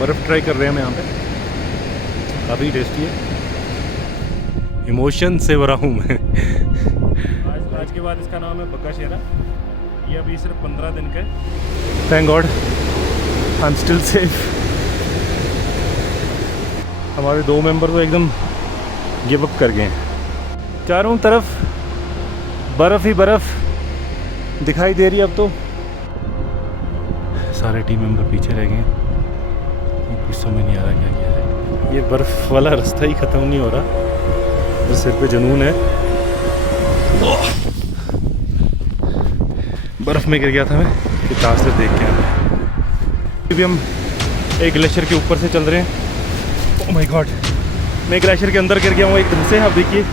बर्फ़ ट्राई कर रहे हैं हम यहाँ पे, काफ़ी टेस्टी है। इमोशन से भरा हूँ मैं। आज के बाद इसका नाम है बग्गा शेरा। ये अभी सिर्फ 15 दिन का है। Thank God I am still safe. हमारे 2 मेंबर तो एकदम गिव अप कर गए हैं। चारों तरफ बर्फ़ ही बर्फ़ दिखाई दे रही है अब तो। सारे टीम मेंबर पीछे रह गए हैं, कुछ समझ नहीं आ रहा क्या किया है। ये बर्फ़ वाला रास्ता ही ख़त्म नहीं हो रहा, तो सिर पे जुनून है। बर्फ़ में गिर गया था मैं, कि तार से देख के आए। अभी हम एक ग्लेशियर के ऊपर से चल रहे हैं। ओह माय गॉड, मैं ग्लेशियर के अंदर गिर गया हूँ एकदम से। आप देखिए,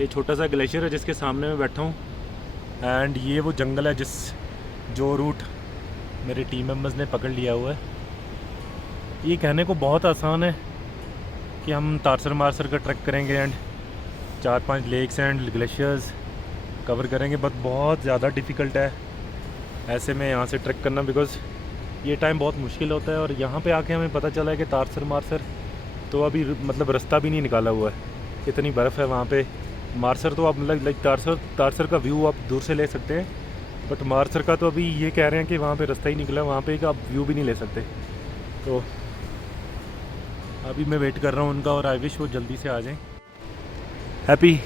ये छोटा सा ग्लेशियर है जिसके सामने मैं बैठा हूँ। एंड ये वो जंगल है जो रूट मेरे टीम मेंबर्स ने पकड़ लिया हुआ है। ये कहने को बहुत आसान है कि हम तारसर मारसर का ट्रैक करेंगे and 4-5 lakes and glaciers cover करेंगे, बट बहुत ज़्यादा डिफ़िकल्ट है ऐसे में यहाँ से ट्रैक करना, बिकॉज़ ये टाइम बहुत मुश्किल होता है। और यहाँ पे आके हमें पता चला है कि तारसर मारसर तो अभी मतलब रास्ता भी नहीं निकाला हुआ है, इतनी बर्फ़ है वहाँ पे। मारसर तो आप लाइक तारसर का व्यू आप दूर से ले सकते हैं, बट मारसर का तो अभी ये कह रहे हैं कि वहाँ पे रास्ता ही निकला, वहाँ पे आप व्यू भी नहीं ले सकते। तो अभी मैं वेट कर रहा हूँ उनका, और आई विश वो जल्दी से आ जाएं। हैप्पी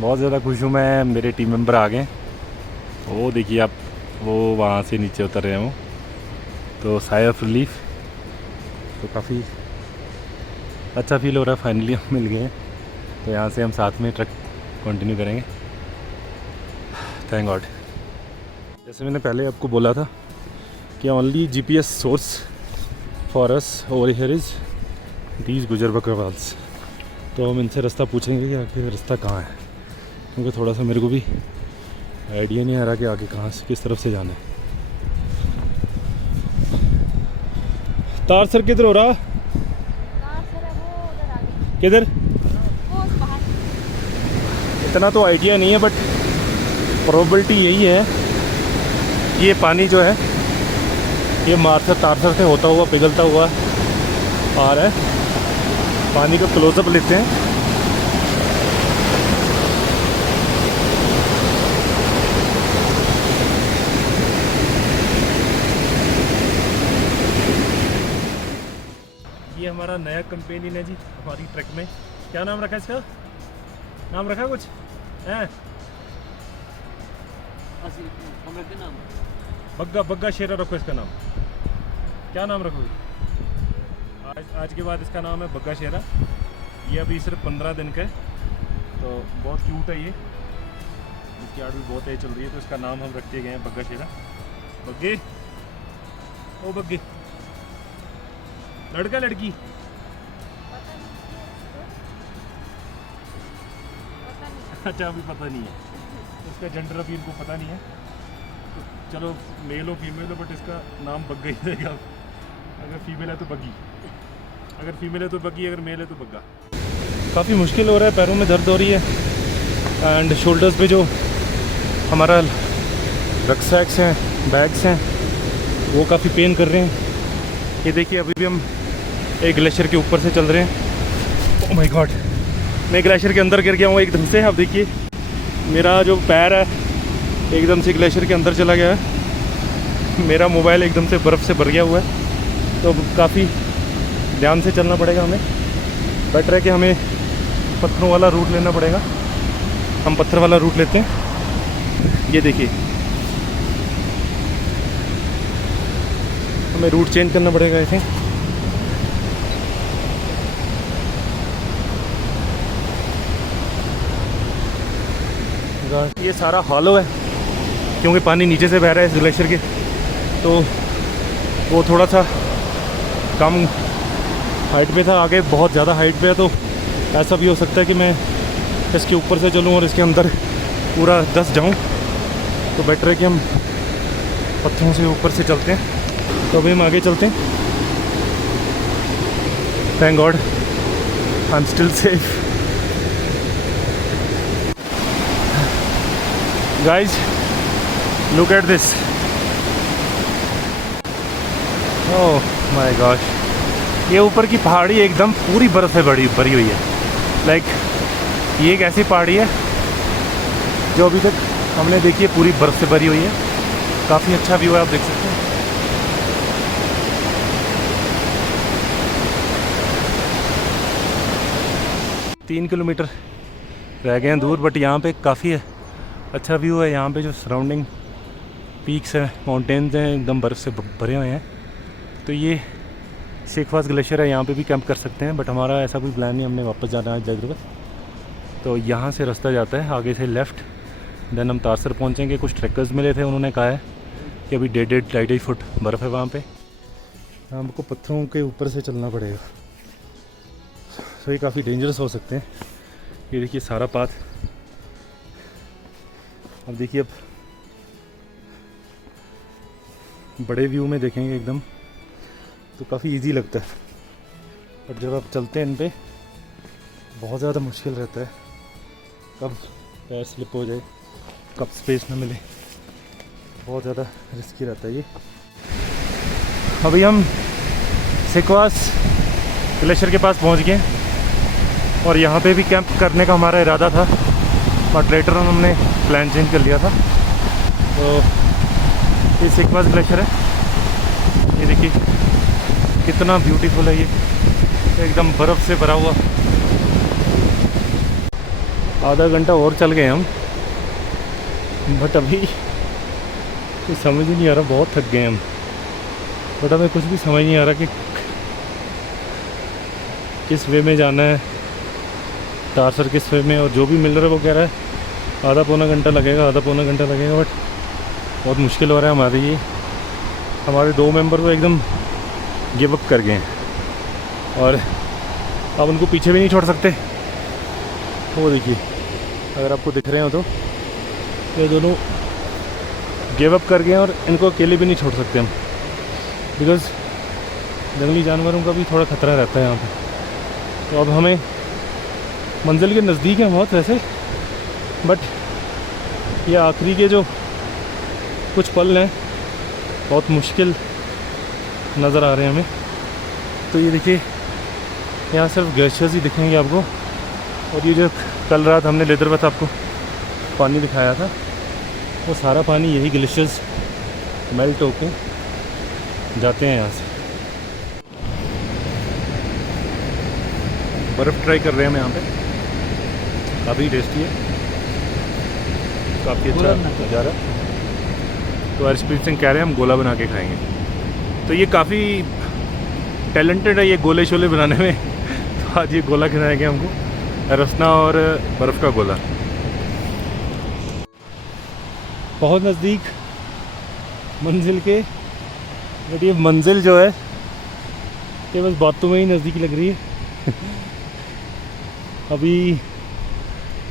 बहुत ज़्यादा खुश हूँ मैं, मेरे टीम मेंबर आ गए। वो देखिए आप, वो वहाँ से नीचे उतर रहे हैं, तो साई ऑफ रिलीफ, तो काफ़ी अच्छा फील हो रहा है। फाइनली हम मिल गए हैं, तो यहाँ से हम साथ में ट्रक कंटिन्यू करेंगे। Thank God. जैसे मैंने पहले आपको बोला था कि only GPS source for us over here is these गुजर बकरवाल्स। तो हम इनसे रास्ता पूछेंगे कि आखिर रास्ता कहाँ है, क्योंकि थोड़ा सा मेरे को भी आइडिया नहीं आ रहा कि आगे कहाँ से किस तरफ से जाना है। तारसर किधर हो रहा? किधर? इतना तो आइडिया नहीं है, बट प्रोबेबिलिटी यही है कि ये पानी जो है ये मारसर तारसर से होता हुआ पिघलता हुआ आ रहा है। पानी का क्लोजअप लेते हैं। ये हमारा नया कंपेनियन है जी हमारी ट्रक में। क्या नाम रखा है इसका? नाम रखा कुछ है? बग्गा शेरा रखो इसका नाम। क्या नाम रखोगे? आज के बाद इसका नाम है बग्गा शेरा। ये अभी सिर्फ 15 दिन का है, तो बहुत क्यूट है ये। इसकी आड़ भी बहुत तेज चल रही है, तो इसका नाम हम रखते गए हैं बग्गा शेरा। बग्गे, ओ बग्गे, लड़का लड़की? अच्छा, अभी पता नहीं है इसका जेंडर, अभी इनको पता नहीं है। तो चलो मेल हो फीमेल हो, बट इसका नाम बग्गा ही रहेगा। अगर फीमेल है तो बग्गी, अगर फीमेल है तो बग्गी, अगर मेल है तो बग्गा। काफ़ी मुश्किल हो रहा है, पैरों में दर्द हो रही है एंड शोल्डर्स पे जो हमारा रक्सैक्स हैं, बैग्स हैं, वो काफ़ी पेन कर रहे हैं। ये देखिए अभी भी हम एक ग्लेशियर के ऊपर से चल रहे हैं। ओह माय गॉड, मैं ग्लेशियर के अंदर गिर गया हूँ एकदम से। आप देखिए मेरा जो पैर है एकदम से ग्लेशियर के अंदर चला गया है। मेरा मोबाइल एकदम से बर्फ़ से भर गया हुआ है, तो काफ़ी ध्यान से चलना पड़ेगा हमें। बेटर है कि हमें पत्थरों वाला रूट लेना पड़ेगा। हम पत्थर वाला रूट लेते हैं। ये देखिए हमें रूट चेंज करना पड़ेगा ऐसे। ये सारा हॉलो है क्योंकि पानी नीचे से बह रहा है इस ग्लेशियर के, तो वो थोड़ा सा कम हाइट पे था, आगे बहुत ज़्यादा हाइट पे है। तो ऐसा भी हो सकता है कि मैं इसके ऊपर से चलूँ और इसके अंदर पूरा धंस जाऊँ। तो बेटर है कि हम पत्थरों से ऊपर से चलते हैं। तो अभी हम आगे चलते हैं। Thank God I am still safe. Guys look at this, oh my gosh, ये ऊपर की पहाड़ी एकदम पूरी बर्फ़ से भरी हुई है। लाइक ये एक ऐसी पहाड़ी है जो अभी तक हमने देखी है पूरी बर्फ़ से भरी हुई है। काफ़ी अच्छा व्यू है, आप देख सकते हैं। तीन किलोमीटर रह गए हैं दूर, बट यहाँ पे काफ़ी अच्छा व्यू है। यहाँ पे जो सराउंडिंग पीक्स हैं, माउंटेन्स हैं, एकदम बर्फ़ से भरे हुए हैं। तो ये शेखवास ग्लेशियर है, यहाँ पे भी कैंप कर सकते हैं, बट हमारा ऐसा कोई प्लान नहीं, हमने वापस जाना है जगह। तो यहाँ से रास्ता जाता है आगे से लेफ़्ट, देन हम तारसर पहुँचेंगे। कुछ ट्रैकर्स मिले थे, उन्होंने कहा है कि अभी 1.5 फुट बर्फ़ है वहाँ पे, हमको पत्थरों के ऊपर से चलना पड़ेगा। तो ये काफ़ी डेंजरस हो सकते हैं। ये देखिए सारा पाथ, अब देखिए, अब बड़े व्यू में देखेंगे एकदम तो काफ़ी इजी लगता है, बट जब आप चलते हैं इन पे बहुत ज़्यादा मुश्किल रहता है। कब पैर स्लिप हो जाए, कब स्पेस ना मिले, बहुत ज़्यादा रिस्की रहता है ये। अभी हम शेखवास ग्लेशियर के पास पहुंच गए और यहाँ पे भी कैंप करने का हमारा इरादा था, बट लेटर ऑन हमने प्लान चेंज कर लिया था। तो ये शेखवास ग्लेशियर है, ये देखिए कितना ब्यूटीफुल है, ये एकदम बर्फ़ से भरा हुआ। आधा घंटा और चल गए हम, बट अभी कुछ समझ ही नहीं आ रहा, बहुत थक गए हम। बट हमें कुछ भी समझ नहीं आ रहा कि किस वे में जाना है, तारसर किस वे में, और जो भी मिल रहा है वो कह रहा है आधा पौना घंटा लगेगा, बट बहुत मुश्किल हो रहा है हमारे ये। हमारे 2 मेंबर तो एकदम गिव अप कर गए हैं और अब उनको पीछे भी नहीं छोड़ सकते। वो देखिए, अगर आपको दिख रहे हो तो ये दोनों गिव अप कर गए हैं और इनको अकेले भी नहीं छोड़ सकते हम, बिकॉज़ जंगली जानवरों का भी थोड़ा ख़तरा रहता है यहाँ पे। तो अब हमें मंजिल के नज़दीक है बहुत वैसे, बट ये आखिरी के जो कुछ पल हैं बहुत मुश्किल नज़र आ रहे हैं हमें। तो ये देखिए यहाँ सिर्फ ग्लेशियर्स ही दिखेंगे आपको, और ये जो कल रात हमने लेदरबथ आपको पानी दिखाया था, वो सारा पानी यही ग्लेशियर्स मेल्ट होके जाते हैं यहाँ से। बर्फ़ ट्राई कर रहे हैं हम यहाँ पे, काफ़ी टेस्टी है, काफ़ी अच्छा नज़ारा। तो हर्षप्रीत सिंह कह रहे हैं हम गोला बना के खाएंगे। तो ये काफ़ी टैलेंटेड है ये गोले शोले बनाने में। तो आज ये गोला खिलाएंगे हमको, रसना और बर्फ़ का गोला। बहुत नज़दीक मंजिल के, बट ये मंजिल जो है ये बस बातों में ही नज़दीक लग रही है। अभी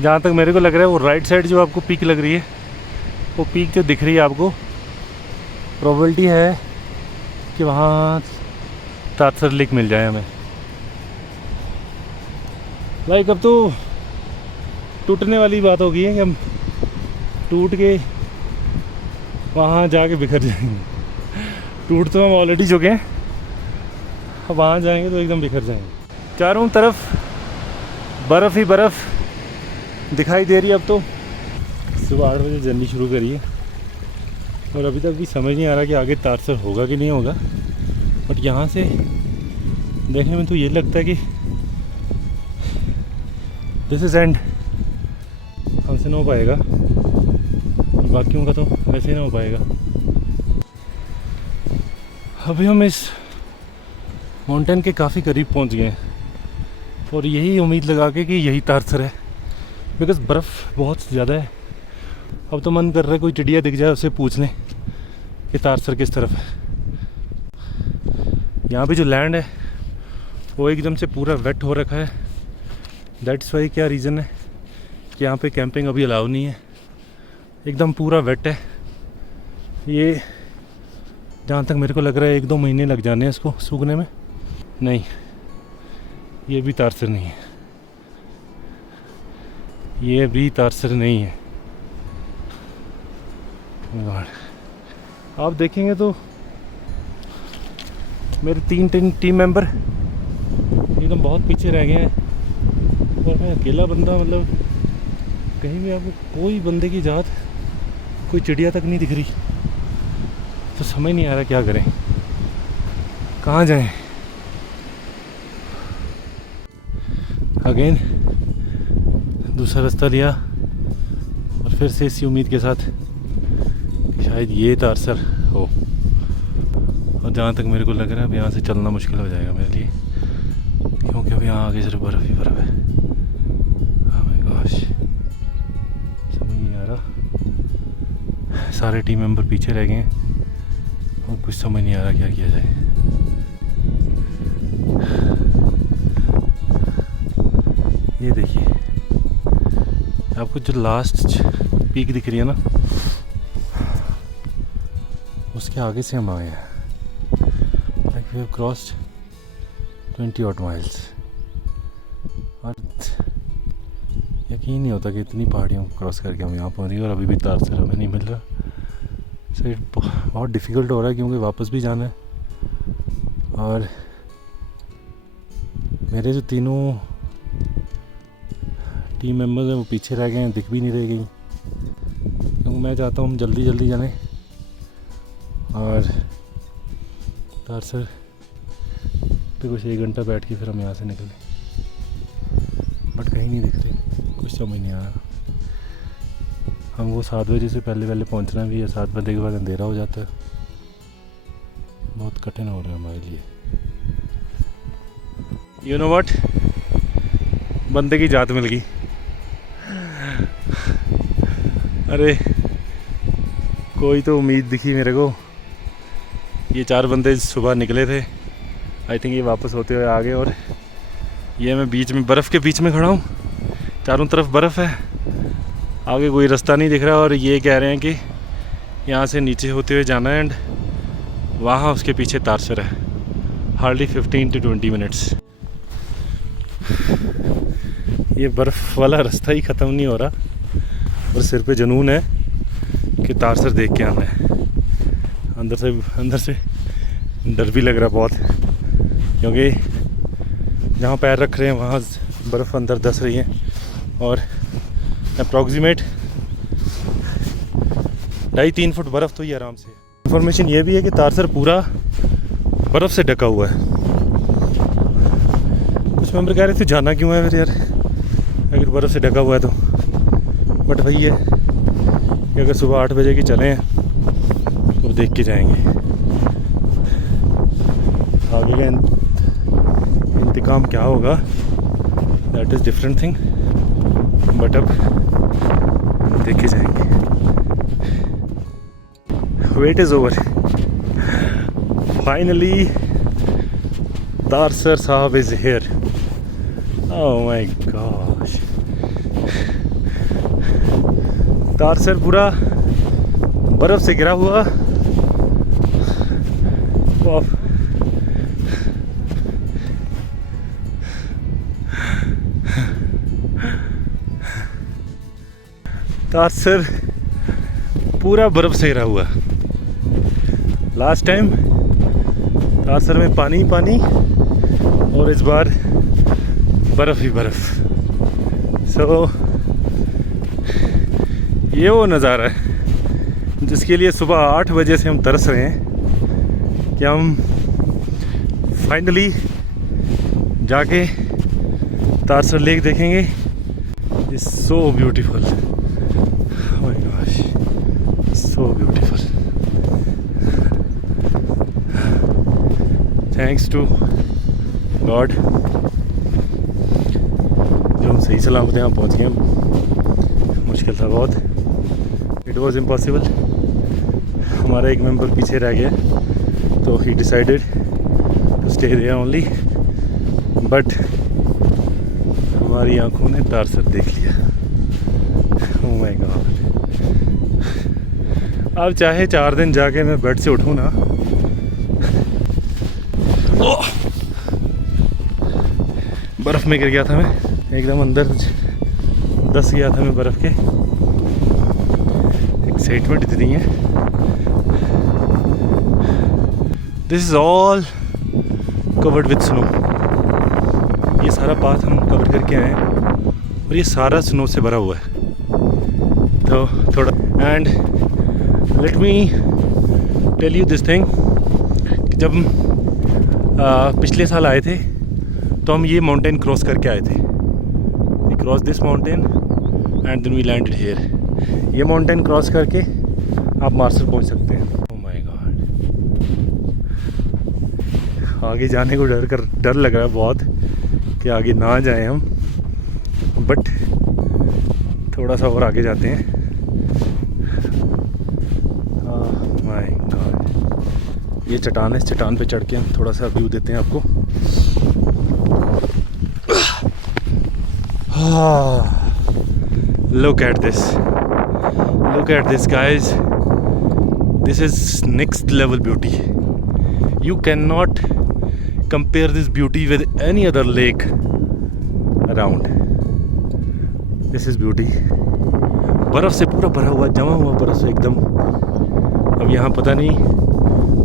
जहाँ तक मेरे को लग रहा है वो राइट साइड जो आपको पीक लग रही है, वो पीक जो दिख रही है आपको, प्रोबेबिलिटी है कि वहाँ तारसर लेक मिल जाए हमें। लाइक अब तो टूटने वाली बात हो गई है कि हम टूट के वहाँ जाके बिखर जाएंगे। टूट तो हम ऑलरेडी चुके हैं, अब वहाँ जाएंगे तो एकदम बिखर जाएंगे। चारों तरफ बर्फ़ ही बर्फ़ दिखाई दे रही है। अब तो सुबह 8 बजे जर्नी शुरू करी है और अभी तक भी समझ नहीं आ रहा कि आगे तारसर होगा कि नहीं होगा, बट यहाँ से देखने में तो ये लगता है कि दिस इज़ एंड, हमसे ना हो पाएगा, बाकियों का तो वैसे ही ना हो पाएगा। अभी हम इस माउंटेन के काफ़ी करीब पहुँच गए हैं और यही उम्मीद लगा के कि यही तारसर है, बिकॉज़ बर्फ़ बहुत ज़्यादा है। अब तो मन कर रहा है कोई चिड़िया दिख जाए उससे पूछ लें कि तारसर किस तरफ है। यहाँ पे जो लैंड है वो एकदम से पूरा वेट हो रखा है। दैट्स वाई क्या रीज़न है कि यहाँ पे कैंपिंग अभी अलाउ नहीं है, एकदम पूरा वेट है। ये जहाँ तक मेरे को लग रहा है 1-2 महीने लग जाने हैं इसको सूखने में। नहीं, ये भी तारसर नहीं है, ये भी तारसर नहीं है। आप देखेंगे तो मेरे 3 टीम मेंबर एकदम बहुत पीछे रह गए हैं और मैं अकेला बंदा, मतलब कहीं भी आपको कोई बंदे की जात, कोई चिड़िया तक नहीं दिख रही। तो समझ नहीं आ रहा क्या करें, कहाँ जाएं। अगेन दूसरा रास्ता लिया और फिर से इसी उम्मीद के साथ कि शायद ये तारसर हो। और जहाँ तक मेरे को लग रहा है अब यहाँ से चलना मुश्किल हो जाएगा मेरे लिए, क्योंकि अब यहाँ आगे सिर्फ बर्फ़ ही बर्फ़ है। Oh my gosh, समझ नहीं आ रहा। सारे टीम मेंबर पीछे रह गए हैं और कुछ समझ नहीं आ रहा क्या किया जाए। ये देखिए, आपको जो लास्ट पीक दिख रही है ना, उसके आगे से हम आए हैं। Like we have crossed 20 odd miles। और यकीन नहीं होता कि इतनी पहाड़ियों को क्रॉस करके हम यहाँ पहुँच रही और अभी भी तारसर हमें नहीं मिल रहा। सो बहुत डिफ़िकल्ट हो रहा है क्योंकि वापस भी जाना है। और मेरे जो तीनों टीम मेंबर्स हैं वो पीछे रह गए हैं, दिख भी नहीं रह गई, क्योंकि मैं चाहता हूँ हम जल्दी जल्दी जाने और तारसर पे कुछ 1 घंटा बैठ के फिर हम यहाँ से निकलें। बट कहीं नहीं दिख रहे, कुछ समझ नहीं आ रहा। हमको 7 बजे से पहले पहुँचना भी है, 7 बजे के बाद अंधेरा हो जाता है। बहुत कठिन हो रहा है हमारे लिए। यू नो व्हाट, बंदे की जात मिल गई। अरे कोई तो उम्मीद दिखी मेरे को। ये 4 बंदे सुबह निकले थे, आई थिंक ये वापस होते हुए आ गए। और ये मैं बीच में, बर्फ़ के बीच में खड़ा हूँ, चारों तरफ बर्फ़ है, आगे कोई रास्ता नहीं दिख रहा। और ये कह रहे हैं कि यहाँ से नीचे होते हुए जाना है एंड वहाँ उसके पीछे तारसर है। Hardly 15 to 20 minutes. ये बर्फ़ वाला रास्ता ही ख़त्म नहीं हो रहा और सिर पे जुनून है कि तारसर देख के आना है। अंदर से डर भी लग रहा बहुत, क्योंकि जहाँ पैर रख रहे हैं वहाँ बर्फ़ अंदर धंस रही है और अप्रॉक्सीमेट 2.5-3 फुट बर्फ़ तो ही आराम से। इन्फॉर्मेशन ये भी है कि तारसर पूरा बर्फ़ से ढका हुआ है। कुछ मेंबर कह रहे थे जाना क्यों है फिर यार, अगर बर्फ़ से ढका हुआ है तो। बट वही है कि अगर सुबह 8 बजे की चलें तो देख के जाएंगे। आगे का इंतकाम क्या होगा, that is different thing, but अब देख के जाएंगे। Wait is over, finally Tarsar साहब is here. Oh my gosh, Tarsar पूरा बर्फ़ से घिरा हुआ। तारसर पूरा बर्फ़ से घिरा हुआ। लास्ट टाइम तारसर में पानी पानी और इस बार बर्फ़ ही बर्फ़। सो ये वो नज़ारा है जिसके लिए सुबह 8 बजे से हम तरस रहे हैं कि हम फाइनली जाके तारसर लेक देखेंगे। It's so beautiful, oh my gosh, so beautiful. Thanks to God जो हम सही सलामत यहाँ पहुँच गए। मुश्किल था बहुत, इट वॉज इम्पॉसिबल। हमारा एक मेंबर पीछे रह गया तो ही decided to stay there only, but हमारी आंखों ने तारसर देख लिया। ओह माय गॉड, अब चाहे 4 दिन जाके मैं बेड से उठूँ ना बर्फ़ में गिर गया था मैं, एकदम अंदर दस गया था मैं बर्फ़ के। एक्साइटमेंट इतनी है। This is all covered with snow. ये सारा पाथ हम कवर करके आए हैं और ये सारा स्नो से भरा हुआ है। तो थोड़ा and let me tell you this thing, जब पिछले साल आए थे तो हम ये माउंटेन क्रॉस करके आए थे। We cross this mountain and then we landed here. ये माउंटेन क्रॉस करके आप मार्सर पहुंच सकते हैं। ओह माय गॉड, आगे जाने को डर लग रहा है बहुत कि आगे ना जाएं हम, बट थोड़ा सा और आगे जाते हैं। ओह माय गॉड, ये चट्टान है, इस चट्टान पे चढ़ के हम थोड़ा सा व्यू देते हैं आपको। Look at this guys, this is next level beauty. You cannot compare this beauty with any other lake around. This is beauty. बर्फ़ से पूरा भरा हुआ, जमा हुआ बर्फ़ से एकदम। अब यहाँ पता नहीं,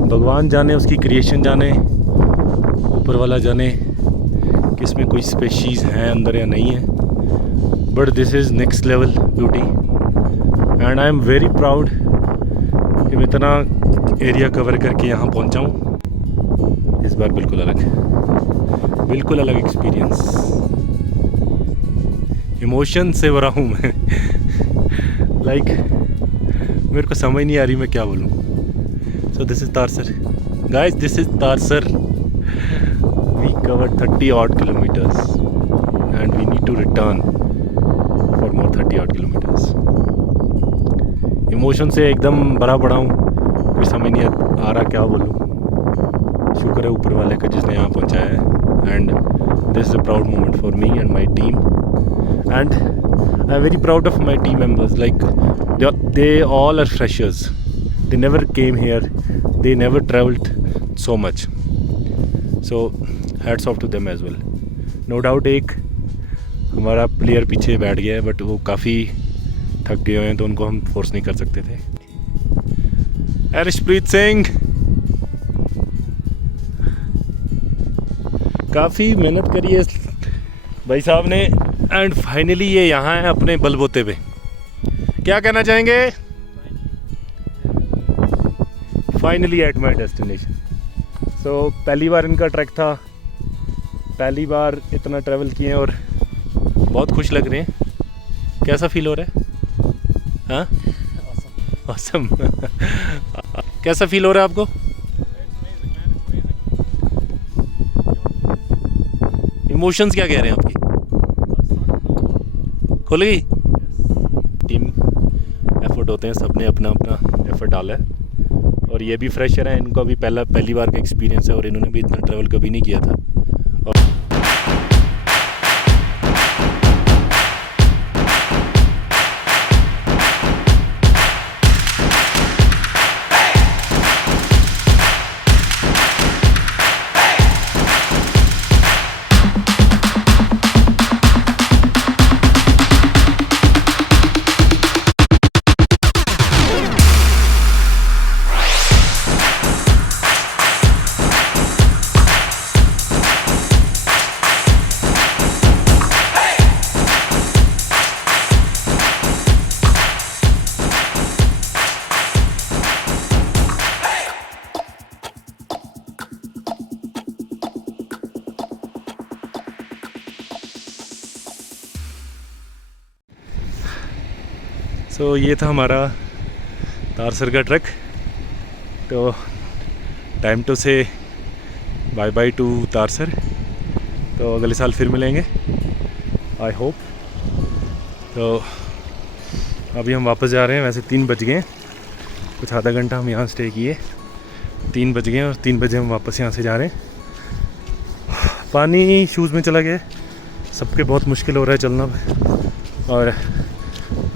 भगवान जाने, उसकी क्रिएशन जाने, ऊपर वाला जाने कि इसमें कोई स्पेशीज़ हैं अंदर या नहीं है, but this is next level beauty and I am very proud कि मैं इतना एरिया कवर करके यहाँ पहुँचा हूँ। इस बार बिल्कुल अलग एक्सपीरियंस, इमोशन से भरा हूँ मैं। लाइक मेरे को समझ नहीं आ रही मैं क्या बोलूँ। So this is Tarsar guys, this is Tarsar. We covered 30 odd kilometers and we need to return for more 30 odd kilometers. Emotion से एकदम भरा पड़ा हूँ, कोई समझ नहीं आ रहा क्या बोलूँ। शुक्र है ऊपर वाले का जिसने यहाँ पहुँचाया है and this is a proud moment for me and my team and I am very proud of my team members. Like they all are freshers, they never came here, they never traveled so much, so hats off to them as well. No doubt एक हमारा player पीछे बैठ गया है, but वो काफ़ी थक गए हैं तो उनको हम फोर्स नहीं कर सकते थे। अर्शप्रीत सिंह काफ़ी मेहनत करी है भाई साहब ने एंड फाइनली ये यहाँ है अपने बलबोते पे। क्या कहना चाहेंगे? Finally at my destination. So पहली बार इनका ट्रैक था, पहली बार इतना ट्रैवल किए हैं और बहुत खुश लग रहे हैं। कैसा फील हो रहा है? हाँ, ऑसम। कैसा फील हो रहा है आपको? इमोशंस क्या कह रहे हैं आपकी? खुल गई? टीम एफर्ट होते हैं, सबने अपना अपना एफर्ट डाला है और ये भी फ्रेशर हैं, इनको अभी पहली बार का एक्सपीरियंस है और इन्होंने भी इतना ट्रैवल कभी नहीं किया था। और सो ये था हमारा तारसर का ट्रैक। तो टाइम टू से बाय बाय टू तारसर। तो अगले साल फिर मिलेंगे आई होप। तो अभी हम वापस जा रहे हैं। वैसे 3 बज गए, कुछ आधा घंटा हम यहाँ स्टे किए, 3 बज गए और 3 बजे हम वापस यहाँ से जा रहे हैं। पानी शूज़ में चला गया, सबके बहुत मुश्किल हो रहा है चलना। और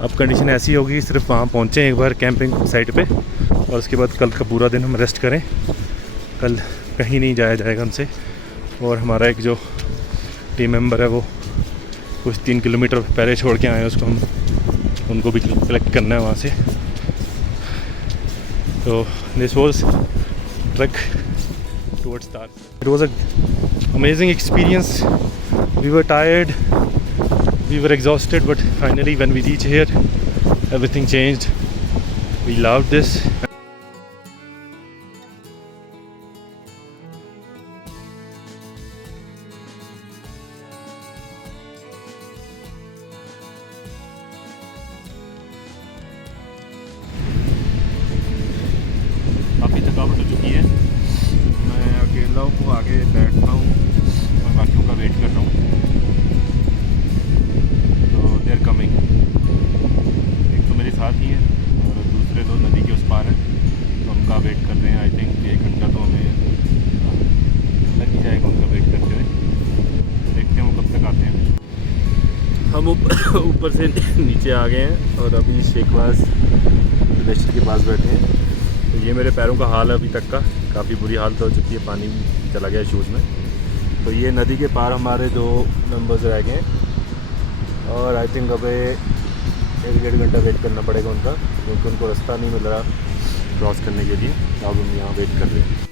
अब कंडीशन ऐसी होगी सिर्फ वहाँ पहुँचें एक बार कैंपिंग साइट पे और उसके बाद कल का पूरा दिन हम रेस्ट करें। कल कहीं नहीं जाया जाएगा उनसे। और हमारा एक जो टीम मेंबर है वो कुछ 3 किलोमीटर पहले छोड़ के आए हैं, उसको हम उनको भी कलेक्ट करना है वहाँ से। तो this was trek towards Tar. It was a amazing experience. We were tired, we were exhausted, but finally when we reach here everything changed. We loved this. काफ़ी थकावट हो चुकी है, मैं अकेला हूँ, आगे बैठता हूँ और बाकियों का वेट कर रहा हूँ। देयर कमिंग, एक तो मेरे साथ ही है और दूसरे दो नदी के उस पार हैं, तो उनका वेट कर रहे हैं। आई थिंक 1 घंटा तो हमें लग ही जाएगा उनका वेट करते हुए। देखते हैं वो कब तक आते हैं। हम ऊपर से नीचे आ गए हैं और अभी शेखवास ग्लेशियर के पास बैठे हैं। तो ये मेरे पैरों का हाल है अभी तक का, काफ़ी बुरी हालत हो चुकी है, पानी चला गया शूज़ में। तो ये नदी के पार हमारे 2 मेंबर्स रह गए हैं और आई थिंक अबे 1-1.5 घंटा वेट करना पड़ेगा उनका, क्योंकि उनको रास्ता नहीं मिल रहा क्रॉस करने के लिए। अब हम यहाँ वेट कर रहे हैं।